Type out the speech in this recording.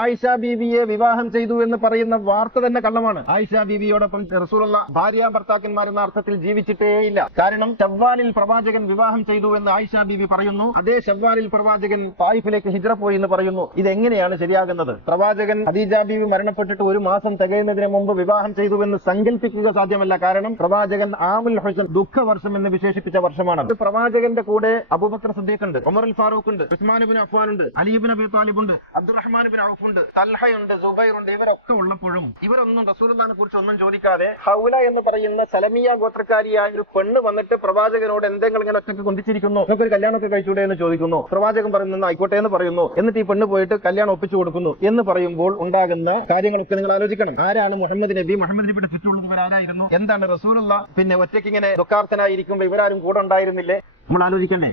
ആയിഷ ബീവിയെ വിവാഹം ചെയ്തു എന്ന് പറയുന്ന വാർത്ത തന്നെ കള്ളമാണ്. ആയിഷ ബീവിയോടൊപ്പം റസൂലുള്ള ഭാര്യ ഭർത്താക്കന്മാരെന്ന അർത്ഥത്തിൽ ജീവിച്ചിട്ടേയില്ല. കാരണം ശവ്വാലിൽ പ്രവാചകൻ വിവാഹം ചെയ്തു എന്ന് ആയിഷ ബീവി പറയുന്നു. അതേ ശവ്വാലിൽ പ്രവാചകൻ തായിഫിലേക്ക് ഹിജ്റ പോയി എന്ന് പറയുന്നു. ഇതെങ്ങനെയാണ് ശരിയാകുന്നത്? പ്രവാചകൻ ഖദീജ ബീവി മരണപ്പെട്ടിട്ട് 1 മാസം തികയുന്നതിന് മുമ്പ് വിവാഹം ചെയ്തുവെന്ന് സങ്കല്പിക്കുക സാധ്യമല്ല. കാരണം പ്രവാചകൻ ആമുൽ ഹുസ്ൻ, ദുഃഖവർഷം എന്ന് വിശേഷിപ്പിച്ച വർഷമാണ്. പ്രവാചകന്റെ കൂടെ അബൂബക്കർ സിദ്ദീഖ് ഉണ്ട്, ഉമർ അൽ ഫാറൂഖ് ഉണ്ട്, ഉസ്മാൻ ഇബ്നു അഫ്വാൻ ഉണ്ട്, അലി ഇബ്നു അബീ താലിബ് ഉണ്ട്, അബ്ദുറഹ്മാൻ ഇബ്നു ഔഫ് ഉണ്ട്, തൽഹയുണ്ട്, സുബൈറുണ്ട്. ഇവരൊക്കെ ഉള്ളപ്പോഴും ഇവരൊന്നും റസൂലുള്ളാഹിനെ കുറിച്ച് ഒന്നും ചോദിക്കാതെ ഹൗല എന്ന് പറയുന്ന സലമിയ ഗോത്രക്കാരിയായ ഒരു പെണ്ണ് വന്നിട്ട് പ്രവാചകനോട് എന്തെങ്കിലും ഇങ്ങനെ ഒറ്റയ്ക്ക് കൊണ്ടിച്ചിരിക്കുന്നു, നമുക്കൊരു കല്യാണമൊക്കെ കഴിച്ചൂടെ എന്ന് ചോദിക്കുന്നു. പ്രവാചകൻ പറയുന്നു ആയിക്കോട്ടെ എന്ന് പറയുന്നു. എന്നിട്ട് ഈ പെണ്ണ് പോയിട്ട് കല്യാണം ഒപ്പിച്ചു കൊടുക്കുന്നു എന്ന് പറയുമ്പോൾ ഉണ്ടാകുന്ന കാര്യങ്ങളൊക്കെ നിങ്ങൾ ആലോചിക്കണം. ആരാണ് മുഹമ്മദ് നബി? മുഹമ്മദ് നബിയുടെ ചുറ്റുള്ളത് ഇവരാരായിരുന്നു? എന്താണ് റസൂലുള്ള പിന്നെ ഒറ്റയ്ക്ക് ഇങ്ങനെ ദുഃഖാർത്ഥനായിരിക്കുമ്പോൾ ഇവരാരും കൂടെ ഉണ്ടായിരുന്നില്ലേ? നമ്മൾ ആലോചിക്കണ്ടേ?